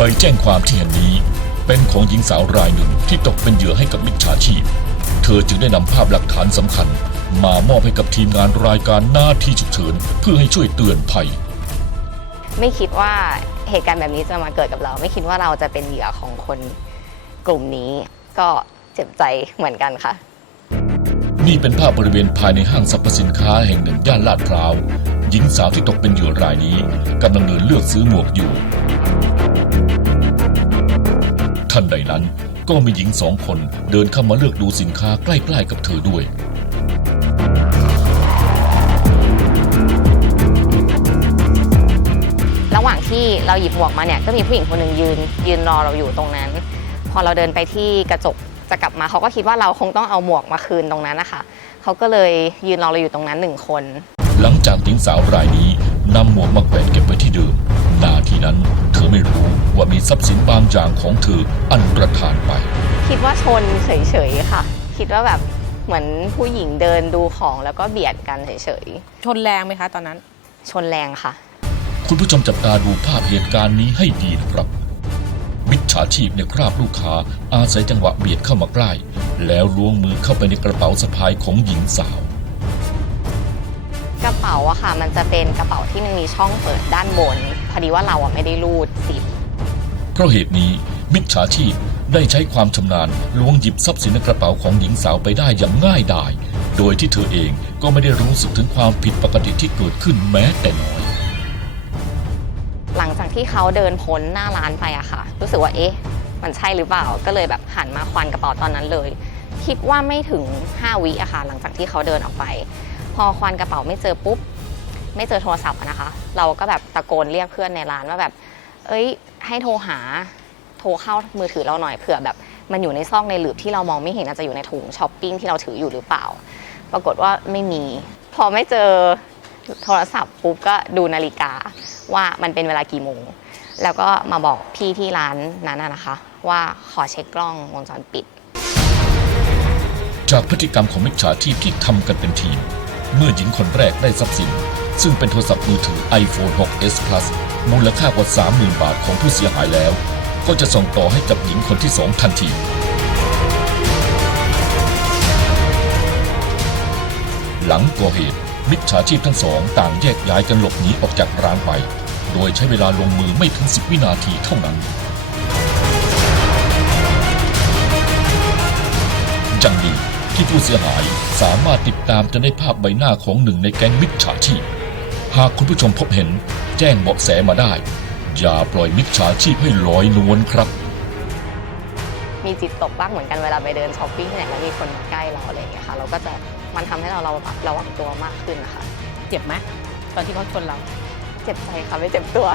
บแจ้งความที่แห่งนี้ เป็นของหญิงสาวรายหนึ่งที่ตกเป็นเหยื่อให้กับมิจฉาชีพ เธอจึงได้นำภาพหลักฐานสำคัญ มามอบให้กับทีมงานรายการหน้าที่ฉุกเฉินเพื่อให้ช่วยเตือนภัย ไม่คิดว่าเหตุการณ์แบบนี้จะมาเกิดกับเรา ไม่คิดว่าเราจะเป็นเหยื่อของคนกลุ่มนี้ ก็เจ็บใจเหมือนกันค่ะ นี่เป็นภาพบริเวณภายในห้างสรรพสินค้าแห่งหนึ่งย่านลาดพร้าว หญิงสาวที่ตกเป็นเหยื่อรายนี้กำลังเดินเลือกซื้อหมวกอยู่ทันใดนั้นก็มีหญิงสองคนเดินเข้ามาเลือกดูสินค้าใกล้ๆกับเธอด้วย ระหว่างที่เราหยิบหมวกมาเนี่ยก็มีผู้หญิงคนหนึ่งยืนยืนรอเราอยู่ตรงนั้น พอเราเดินไปที่กระจกจะกลับมาเขาก็คิดว่าเราคงต้องเอาหมวกมาคืนตรงนั้นนะคะเขาก็เลยยืนรอเราอยู่ตรงนั้นหนึ่งคน จากหญิงสาวรายนี้นำหมวกมาแขวนเก็บไว้ที่เดิม นาทีนั้นเธอไม่รู้ว่ามีทรัพย์สินบางอย่างของเธออันตรธานไป คิดว่าชนเฉยๆค่ะ คิดว่าแบบเหมือนผู้หญิงเดินดูของแล้วก็เบียดกันเฉยชนแรงไหมคะตอนนั้น ๆ ชนแรงค่ะ คุณผู้ชมจับตาดูภาพเหตุการณ์นี้ให้ดีนะครับ มิจฉาชีพในคราบลูกค้าอาศัยจังหวะเบียดเข้ามาใกล้ แล้วล้วงมือเข้าไปในกระเป๋าสะพายของหญิงสาวก ระเป๋าอะค่ะ มันจะเป็นกระเป๋าที่มันมีช่องเปิดด้านบน พอดีว่าเราอะไม่ได้รูดซิปเพราะเหตุนี้มิจฉาชีพได้ใช้ความชำนาญล้วงหยิบทรัพย์สินในกระเป๋าของหญิงสาวไปได้อย่างง่ายดาย โดยที่เธอเองก็ไม่ได้รู้สึกถึงความผิดปกติที่เกิดขึ้นแม้แต่น้อย หลังจากที่เขาเดินพ้นหน้าร้านไปอะค่ะ รู้สึกว่าเอ๊ะ มันใช่หรือเปล่า ก็เลยแบบหันมาควันกระเป๋าตอนนั้นเลย คิดว่าไม่ถึง 5 วิอะค่ะ หลังจากที่เขาเดินออกไป พอควันกระเป๋าไม่เจอปุ๊บ ไม่เจอโทรศัพท์นะคะ เราก็แบบตะโกนเรียกเพื่อนในร้านว่าแบบ เอ้ย ให้โทรหา โทรเข้ามือถือเราหน่อยเผื่อแบบมันอยู่ในซอกในหลืบที่เรามองไม่เห็นอาจจะอยู่ในถุงช้อปปิ้งที่เราถืออยู่หรือเปล่า ปรากฏว่าไม่มี พอไม่เจอโทรศัพท์ปุ๊บก็ดูนาฬิกาว่ามันเป็นเวลากี่โมง แล้วก็มาบอกพี่ที่ร้านนั้นนะนะคะ ว่าขอเช็คกล้องวงจรปิด จากพฤติกรรมของมิจฉาชีพที่ทำกันเป็นทีม เมื่อหญิงคนแรกได้ทรัพย์สิน ซึ่งเป็นโทรศัพท์มือถือ iPhone 6s Plus มูลค่ากว่า 30,000 บาทของผู้เสียหายแล้ว ก็จะส่งต่อให้กับหญิงคนที่สองทันที หลังก่อเหตุ มิจฉาชีพทั้งสองต่างแยกย้ายกันหลบหนีออกจากร้านไป โดยใช้เวลาลงมือไม่ถึง 10 วินาทีเท่านั้นยังดี ที่ผู้เสียหายสามารถติดตามจนได้ภาพใบหน้าของหนึ่งในแก๊งมิจฉาชีพ หากคุณผู้ชมพบเห็นแจ้งเบาะแสมาได้ อย่าปล่อยมิจฉาชีพให้ลอยนวลครับ มีจิตตกบ้างเหมือนกันเวลาไปเดินช้อปปิ้งเนี่ยแล้วมีคนมาใกล้เราอะไรอย่างเงี้ยค่ะ เราก็จะมันทำให้เราเราแบบระวังตัวมากขึ้นนะคะเจ็บไหมตอนที่เขาชนเรา เจ็บใจค่ะไม่เจ็บตัว